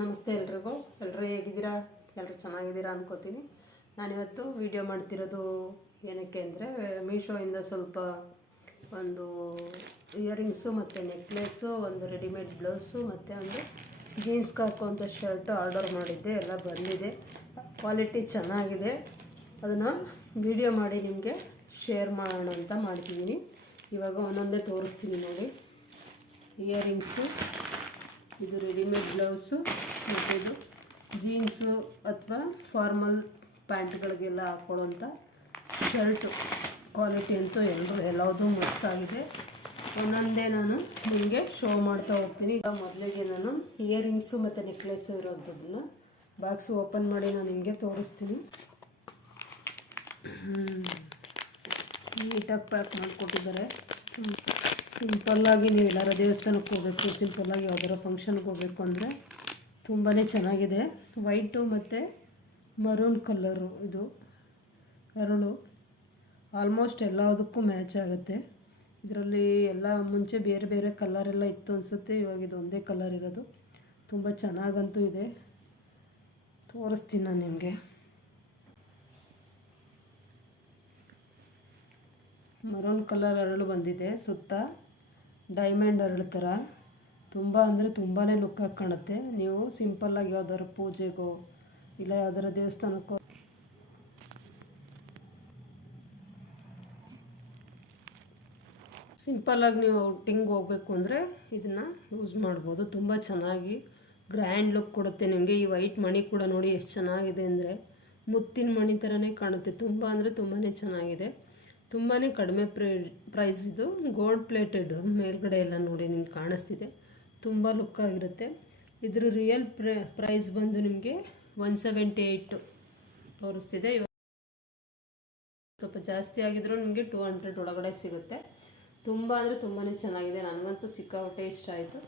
ನಮಸ್ತೆ ಎಲ್ರಿಗೂ. ಎಲ್ಲರೂ ಹೇಗಿದ್ದೀರಾ? ಎಲ್ಲರೂ ಚೆನ್ನಾಗಿದ್ದೀರಾ ಅನ್ಕೋತೀನಿ. ನಾನಿವತ್ತು ವಿಡಿಯೋ ಮಾಡ್ತಿರೋದು ಏನಕ್ಕೆ ಅಂದರೆ ಮೀಶೋಯಿಂದ ಸ್ವಲ್ಪ ಒಂದು ಇಯರಿಂಗ್ಸು ಮತ್ತು ನೆಕ್ಲೆಸ್ಸು ಒಂದು ರೆಡಿಮೇಡ್ ಬ್ಲೌಸು ಮತ್ತು ಒಂದು ಜೀನ್ಸ್ಗೆ ಹಾಕುವಂಥ ಶರ್ಟ್ ಆರ್ಡರ್ ಮಾಡಿದ್ದೆ. ಎಲ್ಲ ಬಂದಿದೆ. ಕ್ವಾಲಿಟಿ ಚೆನ್ನಾಗಿದೆ. ಅದನ್ನು ವಿಡಿಯೋ ಮಾಡಿ ನಿಮಗೆ ಶೇರ್ ಮಾಡೋಣ ಅಂತ ಮಾಡ್ತಿದ್ದೀನಿ. ಇವಾಗ ಒಂದೊಂದೇ ತೋರಿಸ್ತೀನಿ ನೋಡಿ. ಇಯರಿಂಗ್ಸು ಇದು ರೆಡಿಮೇಡ್ ಬ್ಲೌಸು ಮತ್ತು ಇದು ಜೀನ್ಸು ಅಥವಾ ಫಾರ್ಮಲ್ ಪ್ಯಾಂಟ್ಗಳಿಗೆಲ್ಲ ಹಾಕೊಳ್ಳೋಂಥ ಶರ್ಟು ಕ್ವಾಲಿಟಿ ಅಂತೂ ಎಲ್ಲರೂ ಎಲ್ಲದೂ ಮಸ್ತಾಗಿದೆ. ಒಂದೊಂದೇ ನಾನು ನಿಮಗೆ ಶೋ ಮಾಡ್ತಾ ಹೋಗ್ತೀನಿ. ಈಗ ಮೊದಲಿಗೆ ನಾನು ಇಯರಿಂಗ್ಸು ಮತ್ತು ನೆಕ್ಲೆಸ್ಸು ಇರೋಂಥದ್ದನ್ನು ಬಾಕ್ಸು ಓಪನ್ ಮಾಡಿ ನಾನು ನಿಮಗೆ ತೋರಿಸ್ತೀನಿ. ನೀಟಾಗಿ ಪ್ಯಾಕ್ ಮಾಡಿಕೊಟ್ಟಿದ್ದಾರೆ. ಸಿಂಪಲ್ಲಾಗಿ ನೀವು ಎಲ್ಲಾರ ದೇವಸ್ಥಾನಕ್ಕೆ ಹೋಗಬೇಕು, ಸಿಂಪಲ್ಲಾಗಿ ಯಾವ್ದಾರ ಫಂಕ್ಷನ್ಗೆ ಹೋಗಬೇಕು ಅಂದರೆ ತುಂಬಾ ಚೆನ್ನಾಗಿದೆ. ವೈಟು ಮತ್ತು ಮರೂನ್ ಕಲ್ಲರು ಇದು. ಅರಳು ಆಲ್ಮೋಸ್ಟ್ ಎಲ್ಲದಕ್ಕೂ ಮ್ಯಾಚ್ ಆಗುತ್ತೆ. ಇದರಲ್ಲಿ ಎಲ್ಲ ಮುಂಚೆ ಬೇರೆ ಬೇರೆ ಕಲರೆಲ್ಲ ಇತ್ತು ಅನಿಸುತ್ತೆ, ಇವಾಗ ಇದು ಒಂದೇ ಕಲರ್ ಇರೋದು. ತುಂಬ ಚೆನ್ನಾಗಂತೂ ಇದೆ. ತೋರಿಸ್ತೀನಿ ನಾನು ನಿಮಗೆ. ಮರೂನ್ ಕಲರ್ ಅರಳು ಬಂದಿದೆ ಸುತ್ತ. ಡೈಮಂಡ್ ಅರಳು ಥರ ತುಂಬ ಅಂದರೆ ತುಂಬಾ ಲುಕ್ಕಾಗಿ ಕಾಣುತ್ತೆ. ನೀವು ಸಿಂಪಲ್ಲಾಗಿ ಯಾವ್ದಾದ್ರು ಪೂಜೆಗೋ, ಇಲ್ಲ ಯಾವ್ದಾರ ದೇವಸ್ಥಾನಕ್ಕೋ. ಸಿಂಪಲ್ಲಾಗಿ ನೀವು ಔಟಿಂಗ್ ಹೋಗ್ಬೇಕು ಅಂದರೆ ಇದನ್ನು ಯೂಸ್ ಮಾಡ್ಬೋದು. ತುಂಬ ಚೆನ್ನಾಗಿ ಗ್ರ್ಯಾಂಡ್ ಲುಕ್ ಕೊಡುತ್ತೆ ನಿಮಗೆ. ಈ ವೈಟ್ ಮಣಿ ಕೂಡ ನೋಡಿ ಎಷ್ಟು ಚೆನ್ನಾಗಿದೆ ಅಂದರೆ ಮುತ್ತಿನ ಮಣಿ ಥರನೇ ಕಾಣುತ್ತೆ. ತುಂಬ ಅಂದರೆ ತುಂಬಾ ಚೆನ್ನಾಗಿದೆ. ತುಂಬಾ ಕಡಿಮೆ ಪ್ರೈ ಪ್ರೈಸ್ ಇದು. ಗೋಲ್ಡ್ ಪ್ಲೇಟೆಡ್ ಮೇಲ್ಗಡೆ ಎಲ್ಲ ನೋಡಿ ನಿಮ್ಗೆ ಕಾಣಿಸ್ತಿದೆ. ತುಂಬ ಲುಕ್ ಆಗಿರುತ್ತೆ. ಇದ್ರ ರಿಯಲ್ ಪ್ರೈ ಪ್ರೈಸ್ ಬಂದು ನಿಮಗೆ ಒನ್ ಸೆವೆಂಟಿ ಏಯ್ಟು ತೋರಿಸ್ತಿದೆ. ಇವಾಗ ಸ್ವಲ್ಪ ಜಾಸ್ತಿ ಆಗಿದ್ರೂ ನಿಮಗೆ ಟೂ ಹಂಡ್ರೆಡ್ ಒಳಗಡೆ ಸಿಗುತ್ತೆ. ತುಂಬ ಅಂದರೆ ತುಂಬಾ ಚೆನ್ನಾಗಿದೆ. ನನಗಂತೂ ಸಿಕ್ಕಾಪಟ್ಟೆ ಇಷ್ಟ ಆಯಿತು.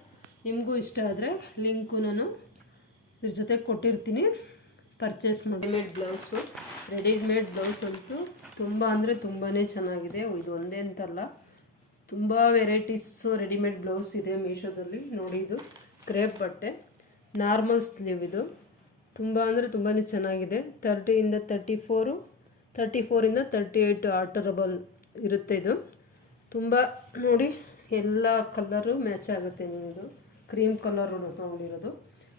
ನಿಮಗೂ ಇಷ್ಟ ಆದರೆ ಲಿಂಕು ನಾನು ಇದ್ರ ಜೊತೆ ಕೊಟ್ಟಿರ್ತೀನಿ. Purchase readymade blouse readymade blouse ಅಂತೂ ತುಂಬ ಅಂದರೆ ತುಂಬಾ ಚೆನ್ನಾಗಿದೆ. ಇದು ಒಂದೇ ಅಂತಲ್ಲ. ತುಂಬ ವೆರೈಟೀಸ್ ರೆಡಿಮೇಡ್ ಬ್ಲೌಸ್ ಇದೆ ಮೀಶೋದಲ್ಲಿ. ನೋಡಿ ಇದು ಕ್ರೇಪ್ ಬಟ್ಟೆ. ನಾರ್ಮಲ್ ಸ್ಲೀವ್ ಇದು. ತುಂಬ ಅಂದರೆ ತುಂಬಾ ಚೆನ್ನಾಗಿದೆ. ತರ್ಟಿಯಿಂದ ತರ್ಟಿ ಫೋರು, ತರ್ಟಿ ಫೋರಿಂದ ತರ್ಟಿ ಏಯ್ಟ್ ಆಟರಬಲ್ ಇರುತ್ತೆ ಇದು. ತುಂಬ, ನೋಡಿ, ಎಲ್ಲ ಕಲರು ಮ್ಯಾಚ್ ಆಗುತ್ತೆ ನಿಮ್ಮದು ಕ್ರೀಮ್ ಕಲರ್ ತೊಗೊಂಡಿರೋದು.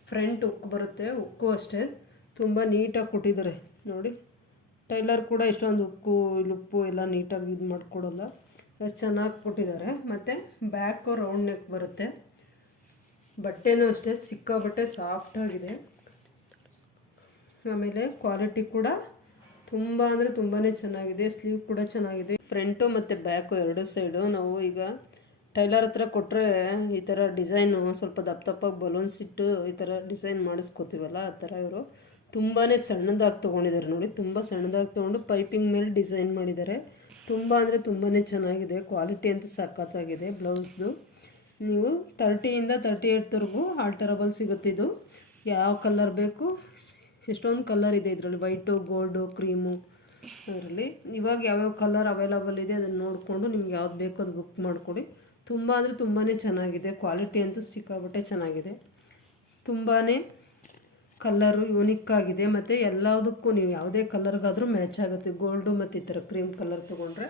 ಫ್ರಂಟ್ ಉಕ್ಕು ಬರುತ್ತೆ. ಉಕ್ಕು ಅಷ್ಟೇ. ತುಂಬ ನೀಟಾಗಿ ಕೊಟ್ಟಿದ್ದಾರೆ. ನೋಡಿ. ಟೈಲರ್ ಕೂಡ ಇಷ್ಟೊಂದು ಉಕ್ಕು ಉಪ್ಪು ಎಲ್ಲ ನೀಟಾಗಿ ಇದು ಮಾಡಿಕೊಡಲ್ಲ. ಎಷ್ಟು ಚೆನ್ನಾಗಿ ಕೊಟ್ಟಿದ್ದಾರೆ. ಮತ್ತು ಬ್ಯಾಕು ರೌಂಡ್ ನೆಕ್ ಬರುತ್ತೆ. ಬಟ್ಟೆನೂ ಅಷ್ಟೇ ಸಿಕ್ಕ ಬಟ್ಟೆ ಸಾಫ್ಟಾಗಿದೆ ಆಮೇಲೆ ಕ್ವಾಲಿಟಿ ಕೂಡ ತುಂಬ ಅಂದರೆ ತುಂಬಾ ಚೆನ್ನಾಗಿದೆ. ಸ್ಲೀವ್ ಕೂಡ ಚೆನ್ನಾಗಿದೆ. ಫ್ರಂಟು ಮತ್ತು ಬ್ಯಾಕು ಎರಡು ಸೈಡು ನಾವು ಈಗ ಟೈಲರ್ ಹತ್ರ ಕೊಟ್ಟರೆ ಈ ಥರ ಡಿಸೈನು ಸ್ವಲ್ಪ ದಪ್ಪ ದಪ್ಪಾಗಿ ಬಲೂನ್ಸ್ ಇಟ್ಟು ಈ ಥರ ಡಿಸೈನ್ ಮಾಡಿಸ್ಕೋತೀವಲ್ಲ, ಆ ಥರ ಇವರು. ತುಂಬಾ ಸಣ್ಣದಾಗಿ ತೊಗೊಂಡಿದ್ದಾರೆ ನೋಡಿ. ತುಂಬ ಸಣ್ಣದಾಗಿ ತೊಗೊಂಡು ಪೈಪಿಂಗ್ ಮೇಲೆ ಡಿಸೈನ್ ಮಾಡಿದ್ದಾರೆ. ತುಂಬ ಅಂದರೆ ತುಂಬಾ ಚೆನ್ನಾಗಿದೆ. ಕ್ವಾಲಿಟಿ ಅಂತೂ ಸಖತ್ತಾಗಿದೆ ಬ್ಲೌಸ್ದು. ನೀವು ತರ್ಟಿಯಿಂದ ತರ್ಟಿ ಏಯ್ಟ್ವರೆಗೂ ಆಲ್ಟರಬಲ್ ಸಿಗುತ್ತಿದ್ದು ಯಾವ ಕಲರ್ ಬೇಕು? ಎಷ್ಟೊಂದು ಕಲರ್ ಇದೆ ಇದರಲ್ಲಿ. ವೈಟು, ಗೋಲ್ಡು, ಕ್ರೀಮು ಅದರಲ್ಲಿ. ಇವಾಗ ಯಾವ್ಯಾವ ಕಲರ್ ಅವೈಲಬಲ್ ಇದೆ ಅದನ್ನು ನೋಡಿಕೊಂಡು ನಿಮ್ಗೆ ಯಾವ್ದು ಬೇಕೋ ಅದು ಬುಕ್ ಮಾಡಿಕೊಡಿ. ತುಂಬ ಅಂದರೆ ತುಂಬಾ ಚೆನ್ನಾಗಿದೆ. ಕ್ವಾಲಿಟಿ ಅಂತೂ ಸಿಕ್ಕಾಬಟ್ಟೆ ಚೆನ್ನಾಗಿದೆ. ತುಂಬಾ ಕಲ್ಲರು ಯೂನಿಕ್ ಆಗಿದೆ. ಮತ್ತು ಎಲ್ಲದಕ್ಕೂ ನೀವು ಯಾವುದೇ ಕಲರ್ಗಾದರೂ ಮ್ಯಾಚ್ ಆಗುತ್ತೆ. ಗೋಲ್ಡು ಮತ್ತು ಈ ಥರ ಕ್ರೀಮ್ ಕಲರ್ ತೊಗೊಂಡ್ರೆ.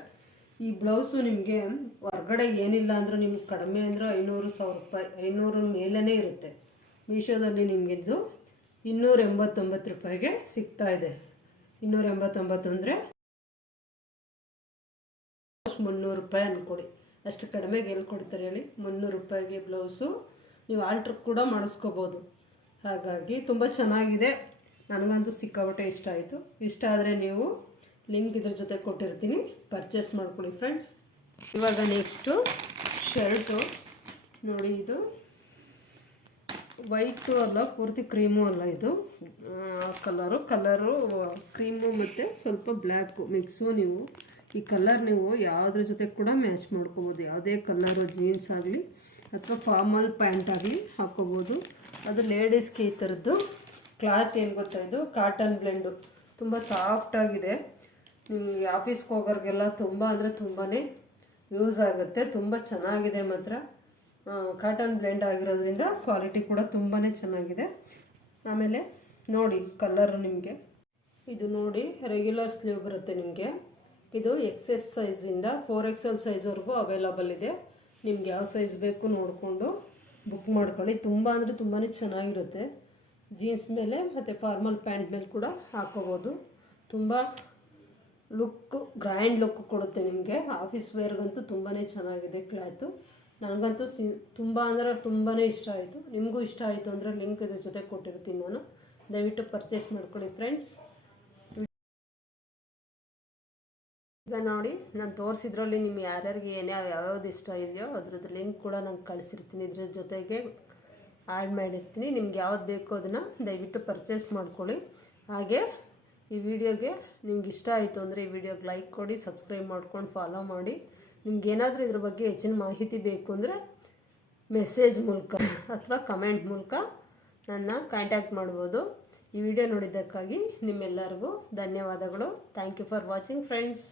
ಈ ಬ್ಲೌಸು ನಿಮಗೆ ಹೊರಗಡೆ ಏನಿಲ್ಲ ಅಂದರೂ ನಿಮ್ಗೆ ಕಡಿಮೆ ಅಂದರೆ ಐನೂರು ಸಾವಿರ ರೂಪಾಯಿ, ಐನೂರು ಮೇಲೇ ಇರುತ್ತೆ. ಮೀಶೋದಲ್ಲಿ ನಿಮಗೆ ಇದು ಇನ್ನೂರ ಎಂಬತ್ತೊಂಬತ್ತು ರೂಪಾಯಿಗೆ ಸಿಗ್ತಾ ಇದೆ. ಇನ್ನೂರ ಎಂಬತ್ತೊಂಬತ್ತು ಅಂದರೆ ಮುನ್ನೂರು ರೂಪಾಯಿ ಅಂದ್ಕೊಡಿ ಅಷ್ಟು ಕಡಿಮೆಗೆ ಎಲ್ಲಿ ಕೊಡ್ತಾರೆ ಹೇಳಿ. ಮುನ್ನೂರು ರೂಪಾಯಿಗೆ ಬ್ಲೌಸು ನೀವು ಆಲ್ಟ್ರ್ ಕೂಡ ಮಾಡಿಸ್ಕೋಬೋದು. ಹಾಗಾಗಿ ತುಂಬ ಚೆನ್ನಾಗಿದೆ. ನನಗಂತೂ ಸಿಕ್ಕಾಬಟ್ಟೆ ಇಷ್ಟ ಆಯಿತು. ಇಷ್ಟ ಆದರೆ ನೀವು ಲಿಂಕ್ ಇದ್ರ ಜೊತೆ ಕೊಟ್ಟಿರ್ತೀನಿ. ಪರ್ಚೇಸ್ ಮಾಡ್ಕೊಳ್ಳಿ ಫ್ರೆಂಡ್ಸ್ ಇವಾಗ ನೆಕ್ಸ್ಟು ಶರ್ಟು ನೋಡಿ ಇದು. ವೈಟು ಅಲ್ಲ, ಪೂರ್ತಿ ಕ್ರೀಮು ಅಲ್ಲ ಇದು. ಕಲರು ಕಲರು ಕ್ರೀಮು ಮತ್ತು ಸ್ವಲ್ಪ ಬ್ಲ್ಯಾಕು ಮಿಕ್ಸು ನೀವು. ಈ ಕಲರ್ ನೀವು ಯಾವುದ್ರ ಜೊತೆ ಕೂಡ ಮ್ಯಾಚ್ ಮಾಡ್ಕೋಬೋದು. ಯಾವುದೇ ಕಲರು ಜೀನ್ಸ್ ಆಗಲಿ ಅಥವಾ ಫಾರ್ಮಲ್ ಪ್ಯಾಂಟ್ ಆಗಲಿ ಹಾಕ್ಕೋಬೋದು ಅದು ಲೇಡೀಸ್ಗೆ ಈ ಥರದ್ದು ಕ್ಲಾತ್ ಏನು ಗೊತ್ತಾ ಇದು? Cotton blend. ತುಂಬ ಸಾಫ್ಟಾಗಿದೆ ನಿಮಗೆ ಆಫೀಸ್ಗೆ ಹೋಗೋರಿಗೆಲ್ಲ ತುಂಬ ಅಂದರೆ ತುಂಬಾ ಯೂಸ್ ಆಗುತ್ತೆ. ತುಂಬ ಚೆನ್ನಾಗಿದೆ ಮಾತ್ರ. ಕಾಟನ್ ಬ್ಲೆಂಡ್ ಆಗಿರೋದ್ರಿಂದ ಕ್ವಾಲಿಟಿ ಕೂಡ ತುಂಬಾ ಚೆನ್ನಾಗಿದೆ. ಆಮೇಲೆ ನೋಡಿ ಕಲರ್ ನಿಮಗೆ. ಇದು ನೋಡಿ ರೆಗ್ಯುಲರ್ ಸ್ಲೀವ್ ಬರುತ್ತೆ ನಿಮಗೆ. ಇದು ಎಕ್ಸ್ ಎಸ್ ಸೈಜಿಂದ, ಫೋರ್ ಎಕ್ಸ್ ಎಲ್ ಸೈಜ್ವರೆಗೂ ಅವೈಲಬಲ್ ಇದೆ. ನಿಮ್ಗೆ ಯಾವ ಸೈಜ್ ಬೇಕು ನೋಡಿಕೊಂಡು ಬುಕ್ ಮಾಡ್ಕೊಳ್ಳಿ. ತುಂಬ ಅಂದರೆ ತುಂಬಾ ಚೆನ್ನಾಗಿರುತ್ತೆ. ಜೀನ್ಸ್ ಮೇಲೆ ಮತ್ತು ಫಾರ್ಮಲ್ ಪ್ಯಾಂಟ್ ಮೇಲೆ ಕೂಡ ಹಾಕೋಬೋದು. ತುಂಬ ಲುಕ್ ಗ್ರ್ಯಾಂಡ್ ಲುಕ್ ಕೊಡುತ್ತೆ ನಿಮಗೆ. ಆಫೀಸ್ ವೇರ್ಗಂತೂ ತುಂಬಾ ಚೆನ್ನಾಗಿದೆ ಕ್ಲಾತು ನನಗಂತೂ ಸಿ, ತುಂಬ ಅಂದರೆ ತುಂಬಾ ಇಷ್ಟ ಆಯಿತು. ನಿಮಗೂ ಇಷ್ಟ ಆಯಿತು ಅಂದರೆ ಲಿಂಕ್ ಇದ್ರ ಜೊತೆ ಕೊಟ್ಟಿರ್ತೀನಿ ನಾನು. ದಯವಿಟ್ಟು ಪರ್ಚೇಸ್ ಮಾಡ್ಕೊಳ್ಳಿ ಫ್ರೆಂಡ್ಸ್ ಈಗ ನೋಡಿ, ನಾನು ತೋರಿಸಿದ್ರಲ್ಲಿ ನಿಮ್ಗೆ ಯಾರ್ಯಾರಿಗೆ ಏನೇ ಯಾವ್ಯಾವ್ದು ಇಷ್ಟ ಇದೆಯೋ ಅದ್ರದ್ದು ಲಿಂಕ್ ಕೂಡ ನಾನು ಕಳಿಸಿರ್ತೀನಿ. ಇದ್ರ ಜೊತೆಗೆ ಆ್ಯಡ್ ಮಾಡಿರ್ತೀನಿ. ನಿಮ್ಗೆ ಯಾವ್ದು ಬೇಕೋ ಅದನ್ನು ದಯವಿಟ್ಟು ಪರ್ಚೇಸ್ ಮಾಡ್ಕೊಳ್ಳಿ. ಹಾಗೆ ಈ ವಿಡಿಯೋಗೆ ನಿಮ್ಗೆ ಇಷ್ಟ ಆಯಿತು ಅಂದರೆ ಈ ವಿಡಿಯೋಗೆ ಲೈಕ್ ಕೊಡಿ ಸಬ್ಸ್ಕ್ರೈಬ್ ಮಾಡ್ಕೊಂಡು ಫಾಲೋ ಮಾಡಿ. ನಿಮ್ಗೆ ಏನಾದರೂ ಇದ್ರ ಬಗ್ಗೆ ಹೆಚ್ಚಿನ ಮಾಹಿತಿ ಬೇಕು ಅಂದರೆ ಮೆಸೇಜ್ ಮೂಲಕ ಅಥವಾ ಕಮೆಂಟ್ ಮೂಲಕ ನನ್ನ ಕಾಂಟ್ಯಾಕ್ಟ್ ಮಾಡ್ಬೋದು. ಈ ವಿಡಿಯೋ ನೋಡಿದ್ದಕ್ಕಾಗಿ ನಿಮ್ಮೆಲ್ಲರಿಗೂ ಧನ್ಯವಾದಗಳು. Thank you for watching friends